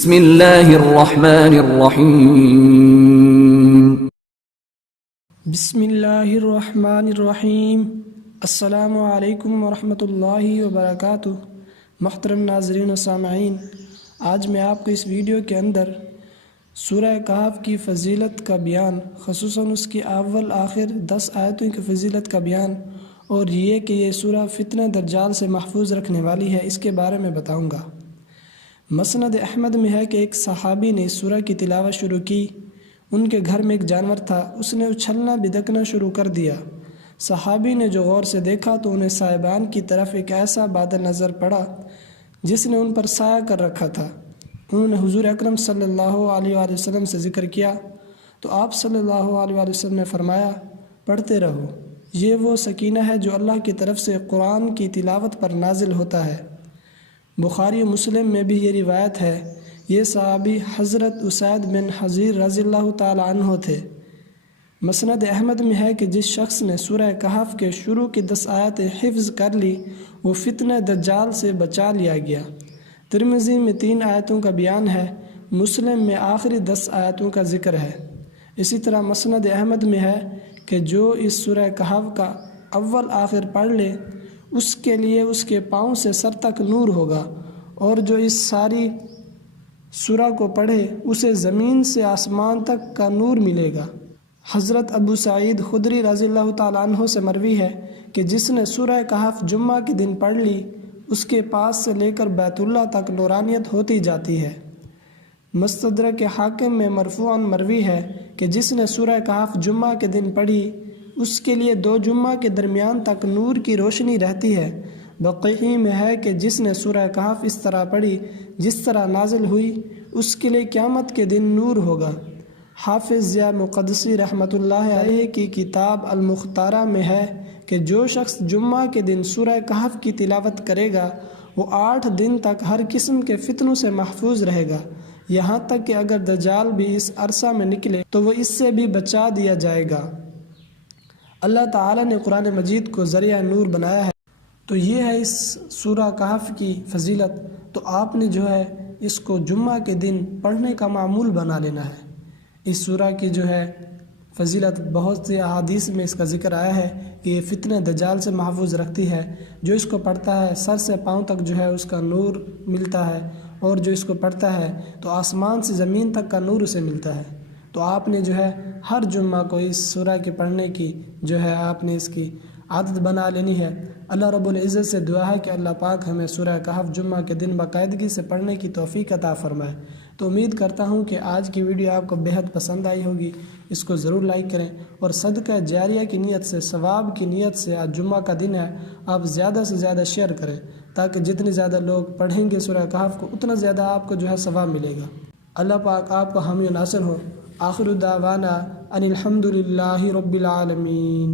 بسم اللہ الرحمن الرحیم بسم اللہ الرحمن الرحیم۔ السلام علیکم ورحمۃ اللہ وبرکاتہ۔ محترم ناظرین و سامعین، آج میں آپ کو اس ویڈیو کے اندر سورہ کہف کی فضیلت کا بیان، خصوصاً اس کی اول آخر 10 آیتوں کی فضیلت کا بیان، اور یہ کہ یہ سورہ فتنہ دجال سے محفوظ رکھنے والی ہے، اس کے بارے میں بتاؤں گا۔ مسند احمد میں ہے کہ ایک صحابی نے اس سورہ کی تلاوت شروع کی۔ ان کے گھر میں ایک جانور تھا، اس نے اچھلنا بدکنا شروع کر دیا۔ صحابی نے جو غور سے دیکھا تو انہیں صاحبان کی طرف ایک ایسا بادل نظر پڑا جس نے ان پر سایہ کر رکھا تھا۔ انہوں نے حضور اکرم صلی اللہ علیہ وآلہ وسلم سے ذکر کیا تو آپ صلی اللہ علیہ وآلہ وسلم نے فرمایا، پڑھتے رہو، یہ وہ سکینہ ہے جو اللہ کی طرف سے قرآن کی تلاوت پر نازل ہوتا ہے۔ بخاری و مسلم میں بھی یہ روایت ہے۔ یہ صحابی حضرت اسید بن حضیر رضی اللہ تعالی عنہ تھے۔ مسند احمد میں ہے کہ جس شخص نے سورہ کہف کے شروع کی 10 آیتیں حفظ کر لی وہ فتنہ دجال سے بچا لیا گیا۔ ترمذی میں 3 آیتوں کا بیان ہے، مسلم میں آخری 10 آیتوں کا ذکر ہے۔ اسی طرح مسند احمد میں ہے کہ جو اس سورہ کہف کا اول آخر پڑھ لے اس کے لیے اس کے پاؤں سے سر تک نور ہوگا، اور جو اس ساری سورہ کو پڑھے اسے زمین سے آسمان تک کا نور ملے گا۔ حضرت ابو سعید خدری رضی اللہ تعالیٰ عنہ سے مروی ہے کہ جس نے سورہ کہف جمعہ کے دن پڑھ لی اس کے پاس سے لے کر بیت اللہ تک نورانیت ہوتی جاتی ہے۔ مستدرک حاکم میں مرفوعاً مروی ہے کہ جس نے سورہ کہف جمعہ کے دن پڑھی اس کے لیے 2 جمعہ کے درمیان تک نور کی روشنی رہتی ہے۔ بقیہ میں ہے کہ جس نے سورہ کہف اس طرح پڑھی جس طرح نازل ہوئی اس کے لیے قیامت کے دن نور ہوگا۔ حافظ ضیاء مقدسی رحمۃ اللہ علیہ کی کتاب المختارہ میں ہے کہ جو شخص جمعہ کے دن سورہ کہف کی تلاوت کرے گا وہ 8 دن تک ہر قسم کے فتنوں سے محفوظ رہے گا، یہاں تک کہ اگر دجال بھی اس عرصہ میں نکلے تو وہ اس سے بھی بچا دیا جائے گا۔ اللہ تعالیٰ نے قرآن مجید کو ذریعہ نور بنایا ہے، تو یہ ہے اس سورہ کہف کی فضیلت۔ تو آپ نے جو ہے اس کو جمعہ کے دن پڑھنے کا معمول بنا لینا ہے۔ اس سورہ کی جو ہے فضیلت بہت سی احادیث میں اس کا ذکر آیا ہے کہ یہ فتنہ دجال سے محفوظ رکھتی ہے۔ جو اس کو پڑھتا ہے سر سے پاؤں تک جو ہے اس کا نور ملتا ہے، اور جو اس کو پڑھتا ہے تو آسمان سے زمین تک کا نور اسے ملتا ہے۔ تو آپ نے جو ہے ہر جمعہ کو اس سورہ کے پڑھنے کی جو ہے آپ نے اس کی عادت بنا لینی ہے۔ اللہ رب العزت سے دعا ہے کہ اللہ پاک ہمیں سورہ کہف جمعہ کے دن باقاعدگی سے پڑھنے کی توفیق عطا فرمائے۔ تو امید کرتا ہوں کہ آج کی ویڈیو آپ کو بہت پسند آئی ہوگی، اس کو ضرور لائک کریں، اور صدقہ جاریہ کی نیت سے، ثواب کی نیت سے، آج جمعہ کا دن ہے، آپ زیادہ سے زیادہ شیئر کریں تاکہ جتنے زیادہ لوگ پڑھیں گے سورہ کہف کو اتنا زیادہ آپ کو جو ہے ثواب ملے گا۔ اللہ پاک آپ کو حامی و ناصر ہو۔ آخر دعوانا ان الحمد للہ رب العالمین۔